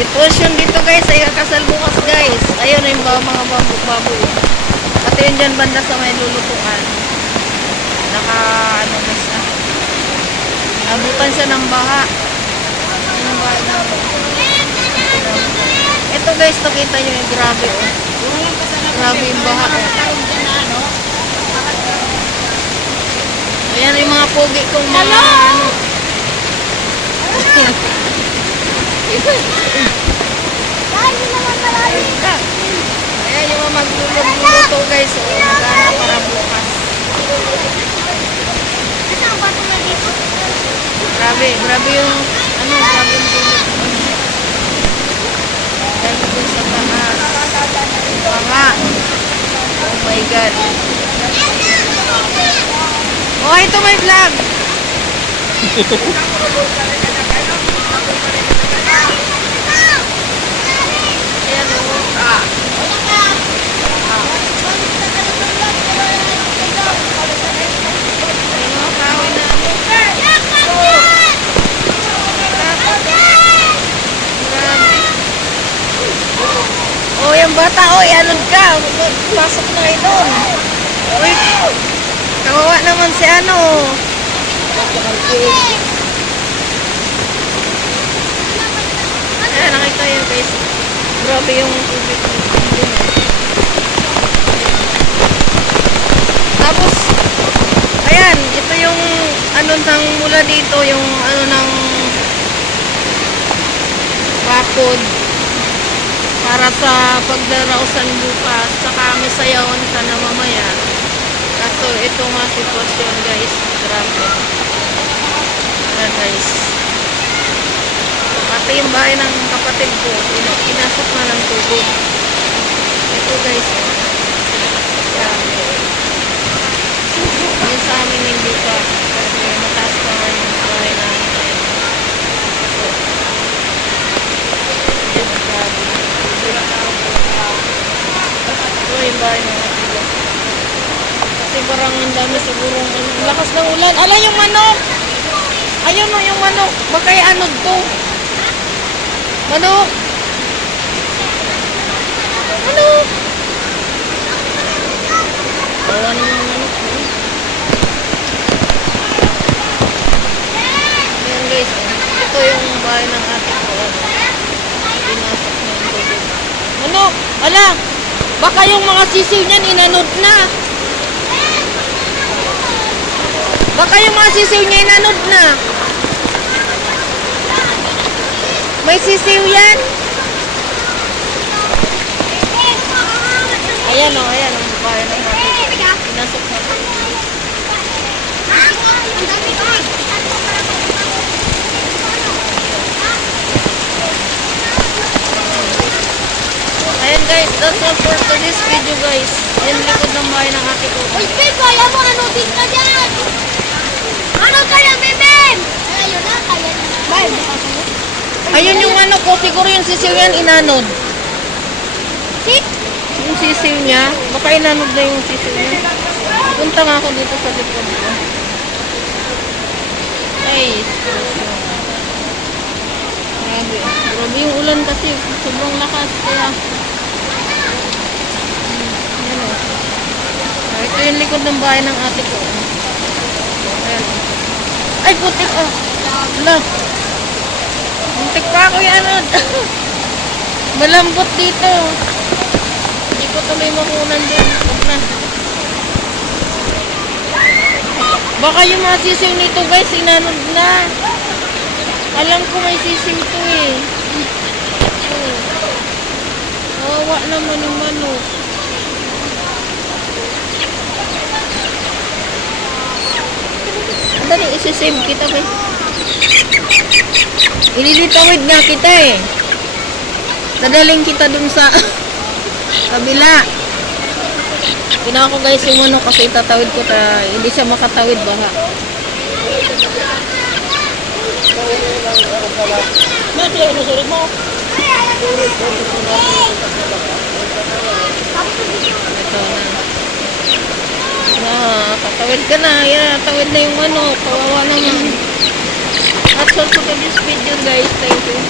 Sitwasyon dito guys ay kasal bukas guys. Ayun yung mga baboy. At yun dyan banda sa may lulutuan. Naka ano na siya. Abutan siya ng baha. Yun ang bahay namin. Ito guys, nakita nyo yung grabe oh. Grabe yung baha oh. Ayan yung mga pogi kong mga ano. Ayan yung mga magluluto guys oh. Magana para bukas. Grabe yung ano, grabe yung tulog. Dahil dun sa taas. Baka. Oh my God. Oh, ito may vlog. Ayan oh. Oh, yung bata, oh, anod ka. Pasok na kayo doon. Uy, kawawa naman si ano. Ayan, nakita yun guys. Grabe yung tubig. Tapos, ayan, ito yung ano nang mula dito, yung ano ng bakod. Para sa pagdarausan bukas, saka may sayawan ka na mamaya. Kaso ito nga sitwasyon guys, grabe. Ayan guys. Pati yung bahay ng kapatid ko, pinasok na ng tubig. Ito guys, grabe. Yun sa amin hindi pa, kasi mataas pa nga yung bahay namin. Yun, grabe. Ito yung bahay ng kapatid. Kasi parang ang dami sigurong lakas ng ulan. Ala yung manok! Ayun o yung manok. Baka yung anod to. Manok! Manok! Bawa naman yung manok. Ayan guys. Ito yung bahay ng ate ko. Pinasok na yung tubig. Manok! Ala! Baka yung mga sisiw niyan inanod na. Baka yung mga sisiw niya inanod na. May sisiw yan. Ayan o, ayan o. Bahay ng natin. Pinasok na. Ayan guys, that's all for today's video guys. Ayan likod ng bahay ng ate ko. Uy, Bim, kaya mo ano din ka dyan? Ano kaya, Bim? Ayun na, kaya na. Bye. Ayun yung ano ko, siguro yung sisiw yan inanod. Sit? Yung sisiw niya, baka inanod na yung sisiw niya. Punta nga ako dito sa likod ko. Ay, grabe. Grabe yung ulan kasi, sobrang lakas. Kaya, yan o. Ito yung likod ng bahay ng ate ko. Ayan. Ay, putik oh. Wala. Putik pa ako yan. Malambot dito. Hindi ko tuloy makunan din. Huwag na. Baka yung mga sisiw nito guys, inanod na. Alam ko may sisiw to eh. Kawawa naman yung manok. Dali, isisave kita ba? Ililitawid nga kita eh. Dadaling kita dun sa kabila. Kina ko guys yung manok kasi itatawid ko ta, hindi siya makatawid baha. Mati ang nasulit mo. Ito na. Patawid ka na. Yan, tawid na yung ano. Kawawa naman. That's all for this video guys. Thank you.